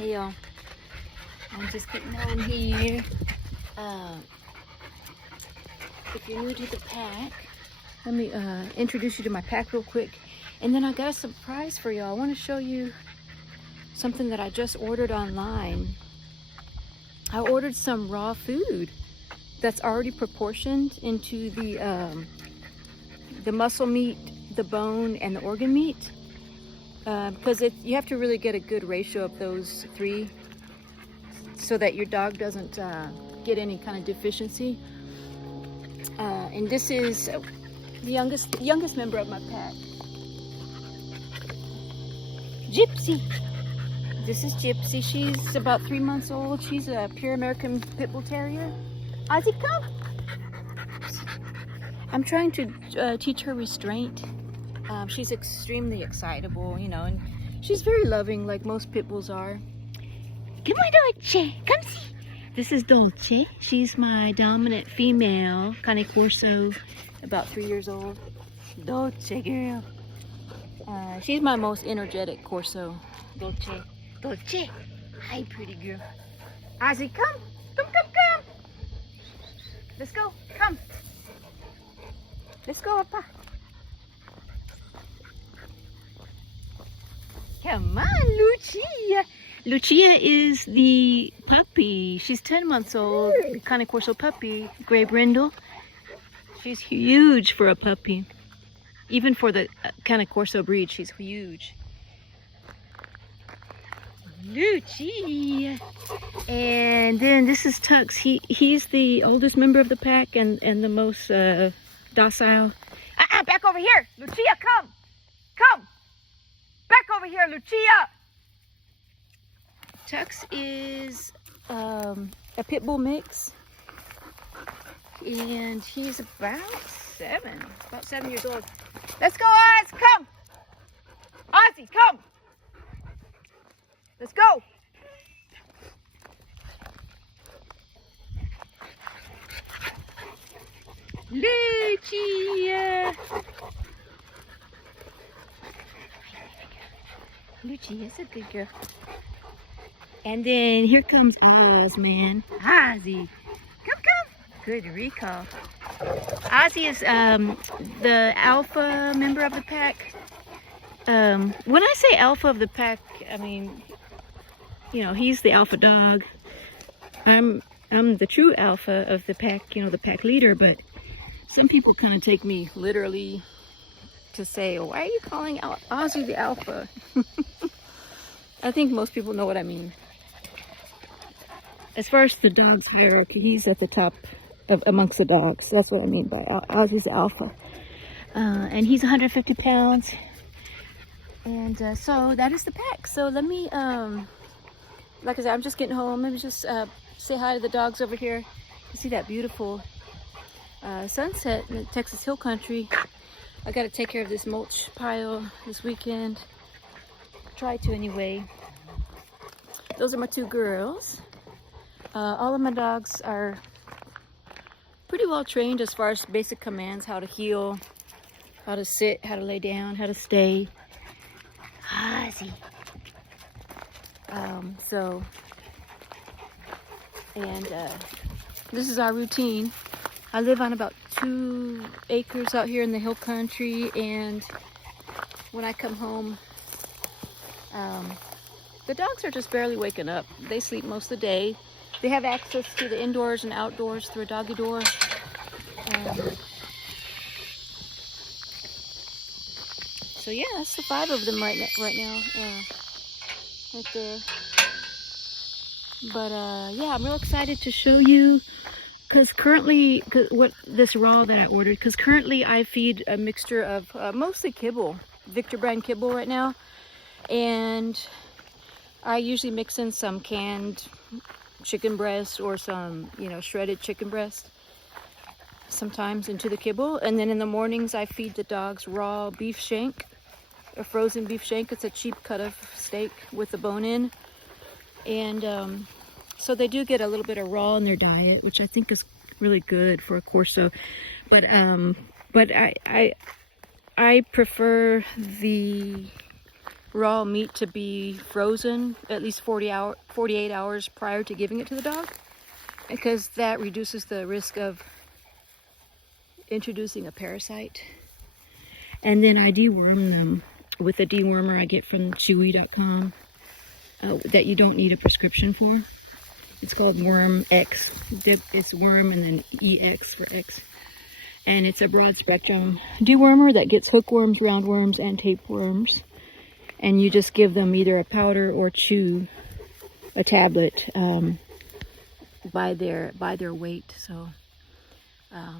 Hey y'all, I'm just getting on here. If you're new to the pack, let me introduce you to my pack real quick. And then I got a surprise for y'all. I want to show you something that I just ordered online. I ordered some raw food that's already proportioned into the muscle meat, the bone, and the organ meat. Because you have to really get a good ratio of those three so that your dog doesn't get any kind of deficiency. And this is the youngest member of my pack, Gypsy. This is Gypsy. She's about 3 months old. She's a pure American Pitbull Terrier. Ozzy, come. I'm trying to teach her restraint. She's extremely excitable, you know, and she's very loving like most pit bulls are. Come on, Dolce, come see. This is Dolce. She's my dominant female, Cane Corso, about 3 years old. Dolce girl. She's my most energetic Corso. Dolce. Dolce. Hi, pretty girl. Ozzy, come. Come. Let's go. Come. Let's go, Papa. Come on, Lucia. Lucia is the puppy. She's 10 months old, the Cane Corso puppy, gray brindle. She's huge for a puppy. Even for the Cane Corso breed, she's huge. Lucia. And then this is Tux. He's the oldest member of the pack and the most docile. Back over here. Lucia, come. Come. Back over here, Lucia. Tux is a pit bull mix, and he's about 7 years old. Let's go, Oz, come. Ozzy, come. Let's go. Lucia. Lucia's a good girl. And then here comes Oz, man. Ozzy. Come. Good recall. Ozzy is the alpha member of the pack. When I say alpha of the pack, I mean, you know, he's the alpha dog. I'm the true alpha of the pack, you know, the pack leader, but some people kind of take me literally to say, oh, why are you calling Ozzy the alpha? I think most people know what I mean. As far as the dog's hierarchy, he's at the top amongst the dogs. That's what I mean by Ozzy's alpha. And he's 150 pounds. And so that is the pack. So let me, like I said, I'm just getting home. Let me just say hi to the dogs over here. You see that beautiful sunset in the Texas Hill Country. I got to take care of this mulch pile this weekend. Try to anyway. Those are my two girls. All of my dogs are pretty well trained as far as basic commands, how to heel, how to sit, how to lay down, how to stay. Ozzy. This is our routine. I live on about 2 acres out here in the hill country, and when I come home, the dogs are just barely waking up. They sleep most of the day. They have access to the indoors and outdoors through a doggy door. So yeah, that's the 5 of them right now, right there. But yeah, I'm real excited to show you, because currently, what this raw that I ordered, because currently I feed a mixture of mostly kibble, Victor brand kibble right now, and I usually mix in some canned chicken breast or some, you know, shredded chicken breast sometimes into the kibble. And then in the mornings I feed the dogs raw beef shank, a frozen beef shank. It's a cheap cut of steak with the bone in. And so they do get a little bit of raw in their diet, which I think is really good for a Corso. But I prefer the raw meat to be frozen at least 48 hours prior to giving it to the dog, because that reduces the risk of introducing a parasite. And then I deworm them with a dewormer I get from chewy.com that you don't need a prescription for. It's called Worm X. It's worm and then EX for X. And it's a broad spectrum dewormer that gets hookworms, roundworms, and tapeworms. And you just give them either a powder or chew a tablet by their weight. So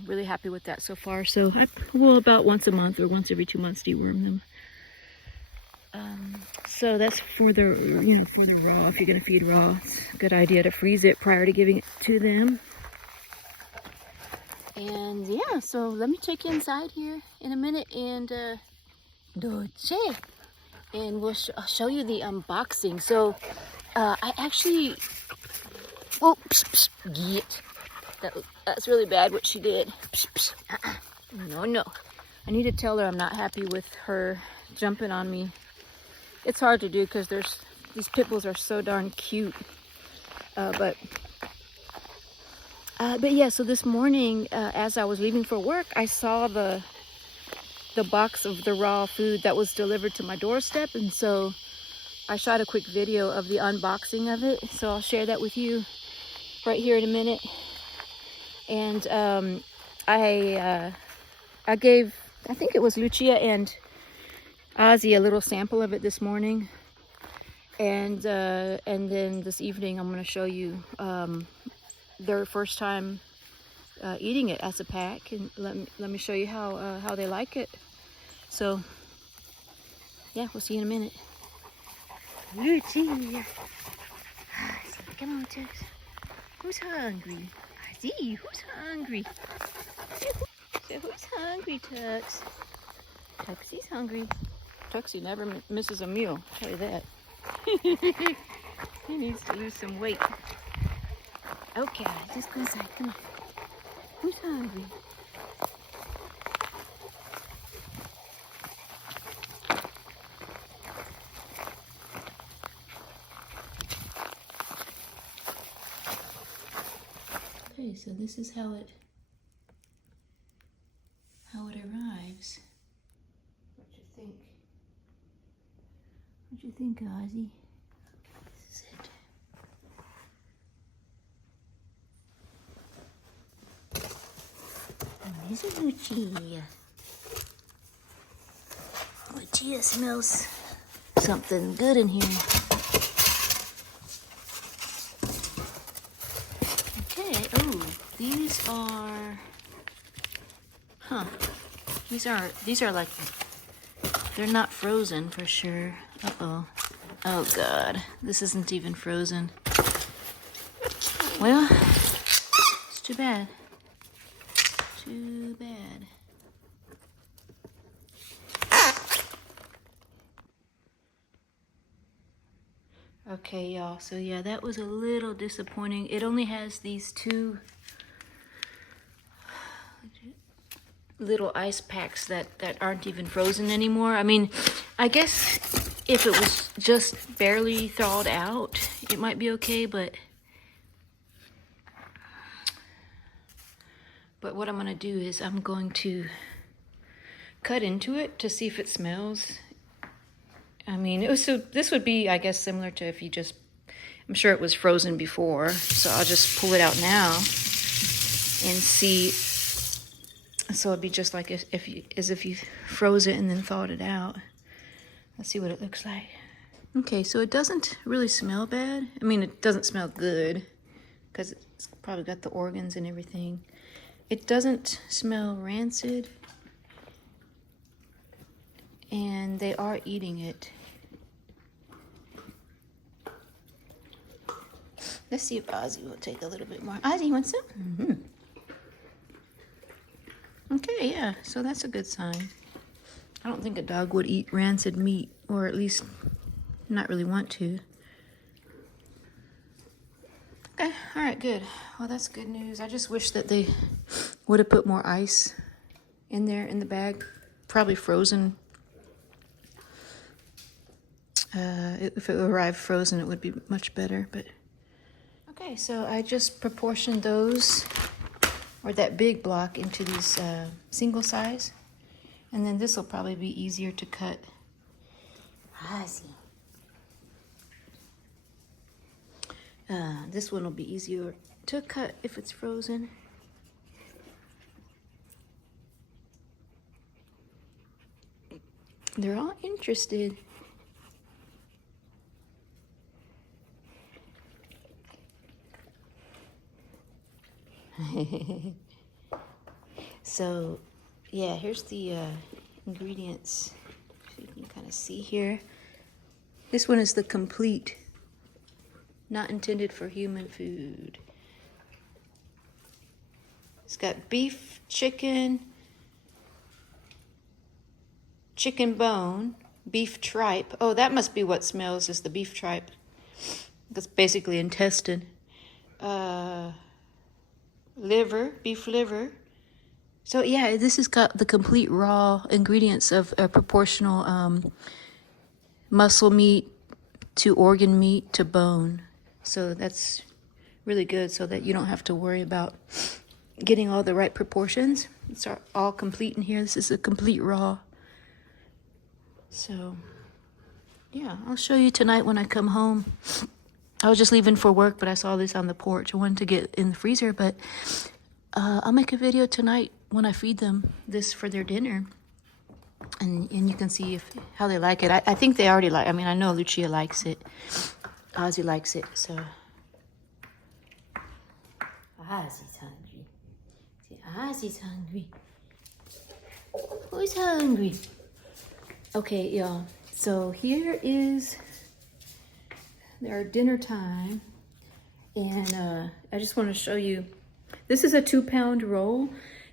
really happy with that so far. So I will about once a month or once every 2 months deworm them. So that's for the for the raw. If you're gonna feed raw, it's a good idea to freeze it prior to giving it to them. And yeah, so let me take you inside here in a minute and Dolce, and I'll show you the unboxing. So I actually, oh, get that's really bad what she did. No, I need to tell her I'm not happy with her jumping on me. It's hard to do because these pit bulls are so darn cute. But yeah, so this morning as I was leaving for work, I saw the box of the raw food that was delivered to my doorstep, and so I shot a quick video of the unboxing of it. So I'll share that with you right here in a minute. And I gave, I think it was Lucia and Ozzy, a little sample of it this morning, and then this evening I'm going to show you their first time eating it as a pack, and let me show you how they like it. So yeah, we'll see you in a minute. Lucia, come on, Tux. Who's hungry? Ozzy, who's hungry? So who's hungry, Tux? Tuxie's hungry. Tuxie never misses a meal, I'll tell you that. He needs to lose some weight. Okay, just go inside, come on. Who's hungry? Okay, so this is how it arrives. What do you think, Ozzy? This is it. Oh, there's a Lucia. Lucia smells something good in here. Okay, oh, these are, these are like, they're not frozen for sure. Uh-oh. Oh, God. This isn't even frozen. Well, it's too bad. Too bad. Okay, y'all. So, yeah, that was a little disappointing. It only has these two little ice packs that aren't even frozen anymore. I mean, I guess if it was just barely thawed out, it might be okay, but what I'm gonna do is I'm going to cut into it to see if it smells. I mean, this would be, I guess, similar to if you just, I'm sure it was frozen before, so I'll just pull it out now and see. So it'd be just like as if you froze it and then thawed it out. Let's see what it looks like. Okay, so it doesn't really smell bad. I mean, it doesn't smell good because it's probably got the organs and everything. It doesn't smell rancid. And they are eating it. Let's see if Ozzy will take a little bit more. Ozzy, you want some? Mm-hmm. Okay, yeah, so that's a good sign. I don't think a dog would eat rancid meat, or at least not really want to. Okay, all right, good. Well, that's good news. I just wish that they would have put more ice in there in the bag, probably frozen. If it arrived frozen, it would be much better. But okay, so I just proportioned those, or that big block, into these single size, and then this will probably be easier to cut. This one will be easier to cut if it's frozen. They're all interested. So, yeah, here's the ingredients. So you can kind of see here. This one is the complete, not intended for human food. It's got beef, chicken bone, beef tripe. Oh, that must be what smells, is the beef tripe. That's basically intestine. Liver, beef liver. So yeah, this has got the complete raw ingredients of a proportional muscle meat to organ meat to bone. So that's really good, so that you don't have to worry about getting all the right proportions. It's all complete in here. This is a complete raw. So yeah, I'll show you tonight when I come home. I was just leaving for work, but I saw this on the porch. I wanted to get in the freezer, but I'll make a video tonight when I feed them this for their dinner. And you can see how they like it. I think they already like, I mean, I know Lucia likes it. Ozzy likes it, so. Ozzy's hungry. See, Ozzy's hungry. Who's hungry? Okay, y'all. So here is their dinner time. And I just want to show you. This is a 2-pound roll.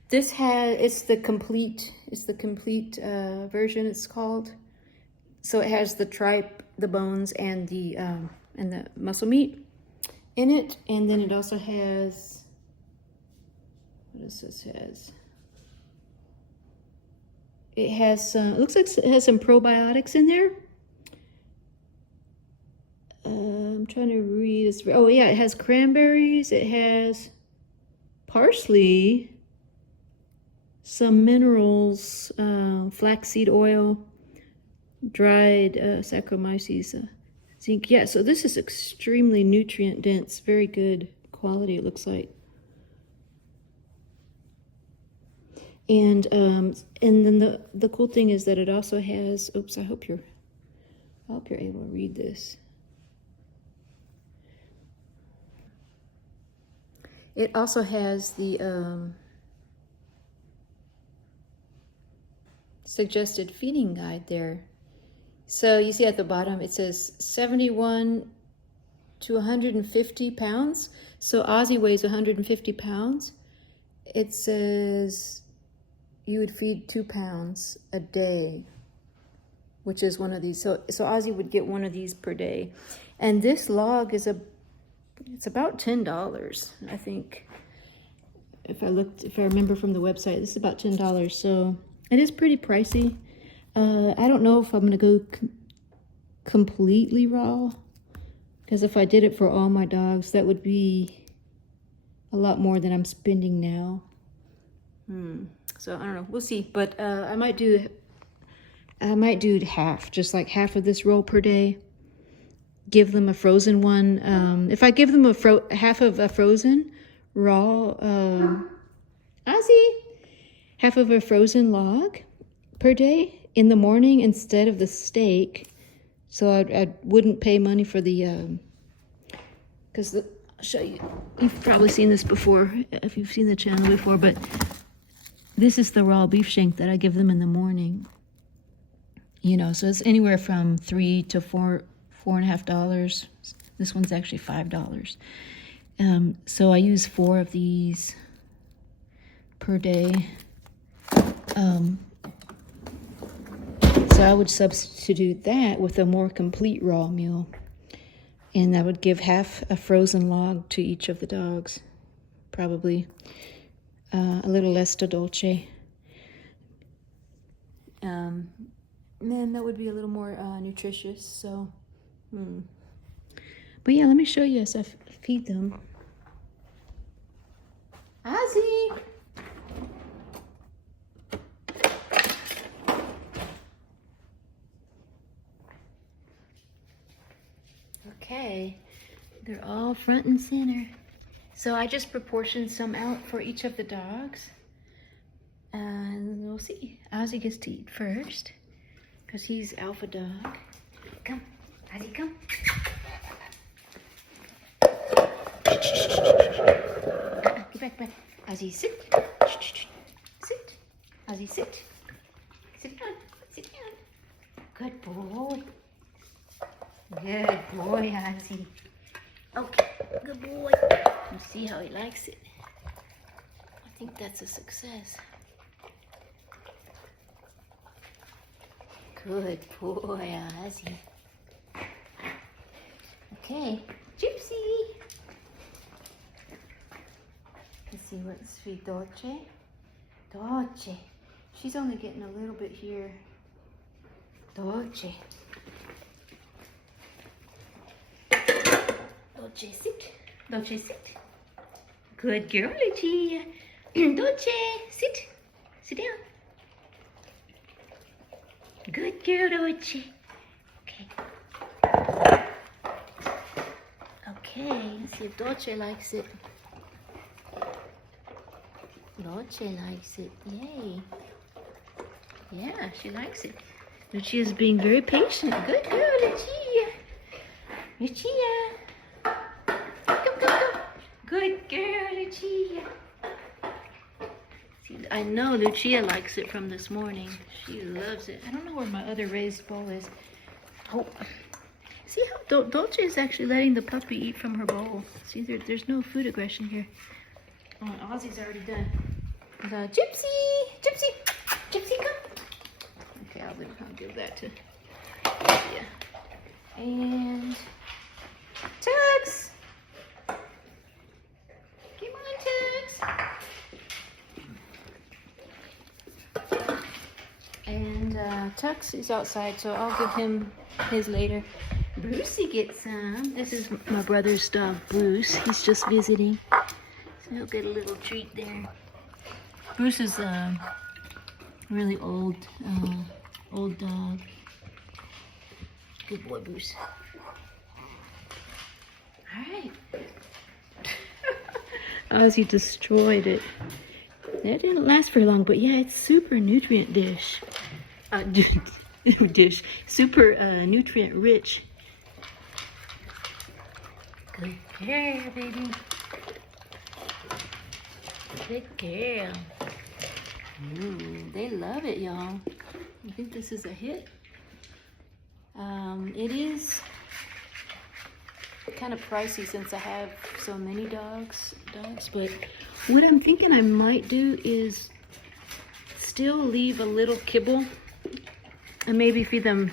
This it's the complete version, it's called. So it has the tripe, the bones, and the muscle meat in it. And then it also has, what does this has? It has some, it looks like it has some probiotics in there. I'm trying to read this. Oh yeah, it has cranberries, it has parsley, some minerals, flaxseed oil, dried Saccharomyces, zinc. Yeah, so this is extremely nutrient dense, very good quality, it looks like. And then the cool thing is that it also has, oops, I hope you're able to read this. It also has the suggested feeding guide there. So you see at the bottom it says 71 to 150 pounds. So Ozzy weighs 150 pounds. It says you would feed 2 pounds a day, which is one of these. So Ozzy would get one of these per day. And this log is it's about $10, I think. If I remember from the website, this is about $10. So it is pretty pricey. I don't know if I'm gonna go completely raw, because if I did it for all my dogs, that would be a lot more than I'm spending now. So I don't know, we'll see. But I might do half, just like half of this roll per day. Give them a frozen one. If I give them half of a frozen raw, Ozzy, half of a frozen log per day in the morning instead of the steak. So I wouldn't pay money for the, because I'll show you. You've probably seen this before if you've seen the channel before, but this is the raw beef shank that I give them in the morning. You know, so it's anywhere from $3 to $4.50. This one's actually $5. So I use 4 of these per day. So I would substitute that with a more complete raw meal, and that would give half a frozen log to each of the dogs, probably a little less to dolce. then that would be a little more nutritious. So, but yeah, let me show you as I feed them. Ozzy! Okay, they're all front and center. So I just proportioned some out for each of the dogs. And we'll see. Ozzy gets to eat first, because he's alpha dog. Come, Ozzy, come. Get back, back. Ozzy, sit. Sit. Ozzy, sit. Sit down. Sit down. Good boy. Good boy, Ozzy. Okay, good boy. Let's see how he likes it. I think that's a success. Good boy, Ozzy. Okay, Gypsy. Let's see what's sweet Dolce. Dolce. She's only getting a little bit here. Dolce. Dolce, sit. Dolce, sit. Good girl, Lucia. Dolce, sit. Sit down. Good girl, Dolce. Okay. Okay, let's see if Dolce likes it. Dolce likes it. Yay. Yeah, she likes it. Lucia's being very patient. Good girl, Lucia. Lucia. Come, come, come. Good girl, Lucia. See, I know Lucia likes it from this morning. She loves it. I don't know where my other raised bowl is. Oh, see how Dolce is actually letting the puppy eat from her bowl. See, there's no food aggression here. Oh, Ozzy's already done. Gypsy! Gypsy! Gypsy, come! Okay, I'll give that to Lucia. And Tux! Come on, Tux! And Tux is outside, so I'll give him his later. Brucey gets some. This is my brother's dog, Bruce. He's just visiting, so he'll get a little treat there. Bruce is a really old dog. Good boy, Bruce. All right. Ozzy destroyed it. That didn't last very long, but yeah, it's super nutrient dish. Super nutrient rich. Good girl, baby. Good girl. They love it, y'all. I think this is a hit. It is kind of pricey since I have so many dogs, but what I'm thinking I might do is still leave a little kibble and maybe feed them,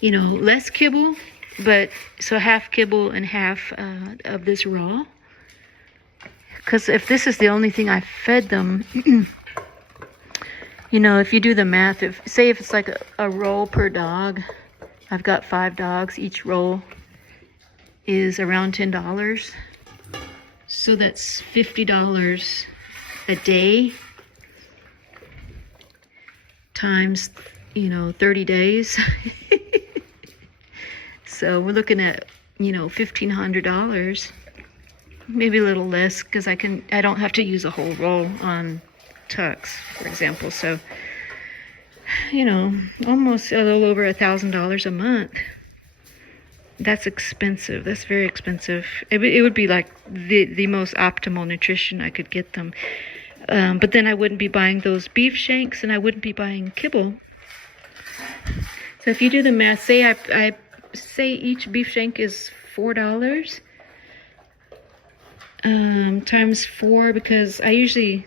you know, less kibble, but so half kibble and half of this raw. Because if this is the only thing I fed them, you know, if you do the math, say if it's like a roll per dog, I've got 5 dogs, each roll is around $10. So that's $50 a day times, you know, 30 days. So we're looking at, you know, $1,500, maybe a little less, because I don't have to use a whole roll on Tux, for example. So, you know, almost a little over $1,000 a month. That's expensive. That's very expensive. It would be like the most optimal nutrition I could get them. But then I wouldn't be buying those beef shanks, and I wouldn't be buying kibble. So if you do the math, say I say each beef shank is $4 times 4, because I usually,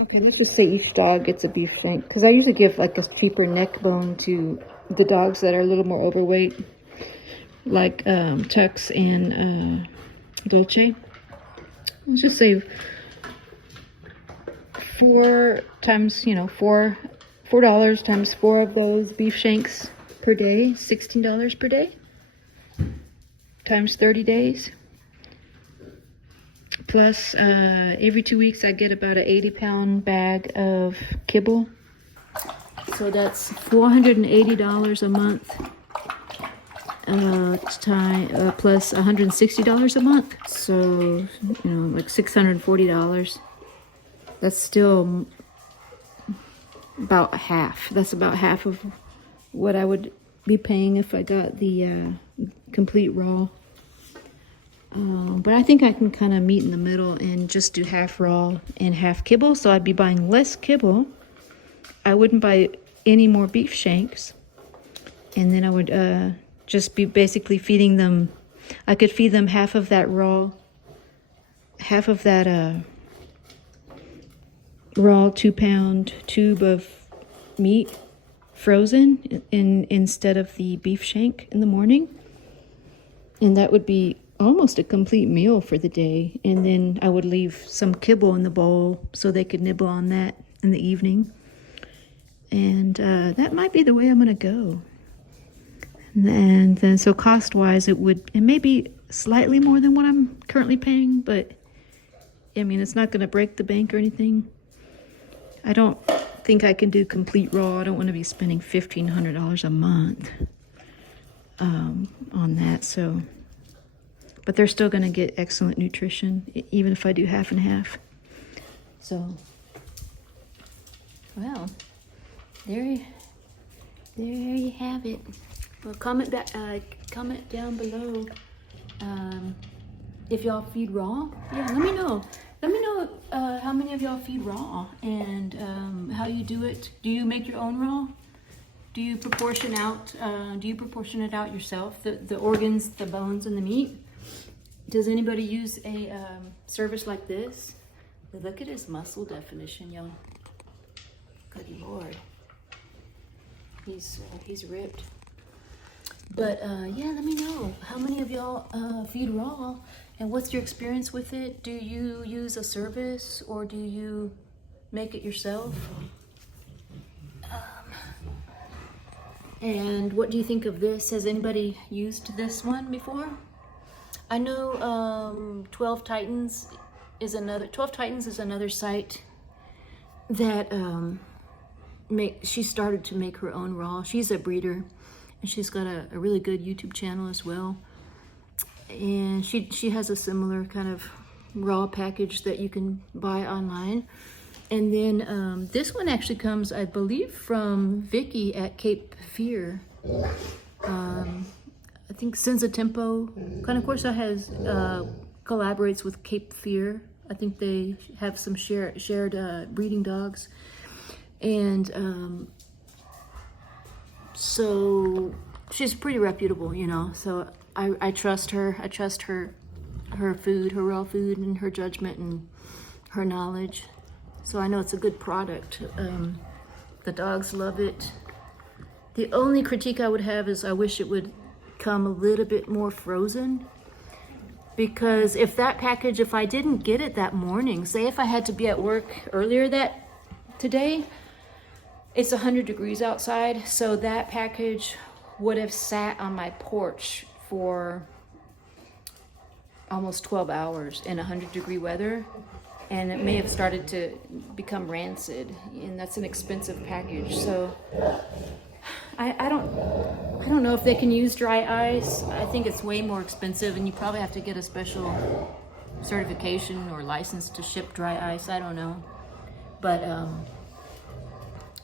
okay, let's just say each dog gets a beef shank, because I usually give like a cheaper neck bone to the dogs that are a little more overweight, like Tux and Dolce. Let's just say 4 times, you know, 4 $4 times 4 of those beef shanks per day, $16 per day, times 30 days. Plus, every 2 weeks I get about an 80-pound bag of kibble. So that's $480 a month, plus $160 a month. So, like $640. That's still about half. That's about half of what I would be paying if I got the complete raw. But I think I can kind of meet in the middle and just do half raw and half kibble. So I'd be buying less kibble. I wouldn't buy any more beef shanks. And then I would just be basically feeding them. I could feed them half of that raw, half of that raw 2-pound tube of meat frozen instead of the beef shank in the morning. And that would be almost a complete meal for the day. And then I would leave some kibble in the bowl so they could nibble on that in the evening. And that might be the way I'm gonna go. And then so cost-wise, it may be slightly more than what I'm currently paying, but I mean, it's not gonna break the bank or anything. I don't think I can do complete raw. I don't want to be spending $1,500 a month on that. So, but they're still going to get excellent nutrition, even if I do half and half. So, well, there you have it. Well, comment down below if y'all feed raw. Yeah, let me know. Let me know how many of y'all feed raw and how you do it. Do you make your own raw? Do you proportion out? Do you proportion it out yourself? The organs, the bones, and the meat. Does anybody use a service like this? Look at his muscle definition, y'all. Good Lord, he's ripped. But yeah, let me know how many of y'all feed raw. And what's your experience with it? Do you use a service or do you make it yourself? And what do you think of this? Has anybody used this one before? I know 12 Titans is another site that she started to make her own raw. She's a breeder and she's got a really good YouTube channel as well. And she has a similar kind of raw package that you can buy online. And then this one actually comes, I believe, from Vicky at Cape Fear. I think Senza Tempo. Cane Corso has collaborates with Cape Fear. I think they have some shared breeding dogs. And so she's pretty reputable, so I trust her. I trust her food, her raw food, and her judgment and her knowledge. So I know it's a good product. The dogs love it. The only critique I would have is I wish it would come a little bit more frozen. Because if I didn't get it that morning, say if I had to be at work earlier today, it's 100 degrees outside. So that package would have sat on my porch for almost 12 hours in 100-degree weather, and it may have started to become rancid, and that's an expensive package. So I don't know if they can use dry ice. I think it's way more expensive, and you probably have to get a special certification or license to ship dry ice. I don't know, but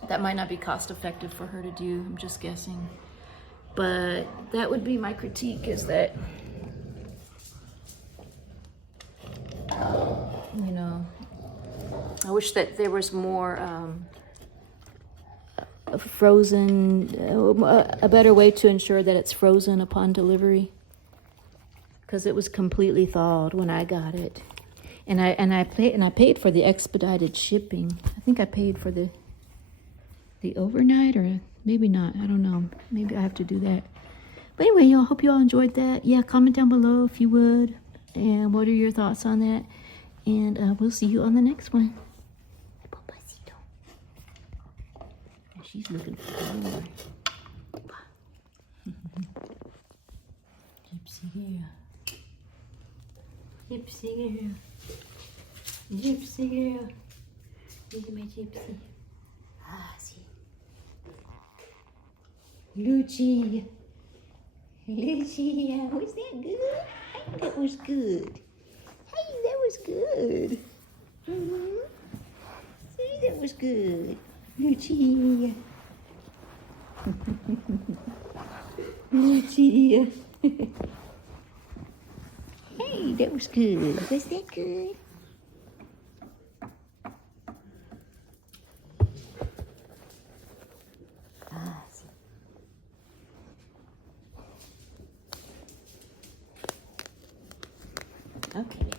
that might not be cost effective for her to do. I'm just guessing. But that would be my critique, is that, I wish that there was more frozen, a better way to ensure that it's frozen upon delivery. Because it was completely thawed when I got it. And I paid for the expedited shipping. I think I paid for the overnight, or maybe not. I don't know. Maybe I have to do that. But anyway, y'all, hope you all enjoyed that. Yeah, comment down below if you would. And what are your thoughts on that? And we'll see you on the next one. She's looking for more. Gypsy girl. Gypsy girl. Gypsy girl. Look at my gypsy. Ah, see. Lucci. Lucci, was that good? I think that was good. Hey, that was good. Mm-hmm. See, that was good. Lucci. Lucci. Hey, that was good. Was that good? Ah, see. Okay.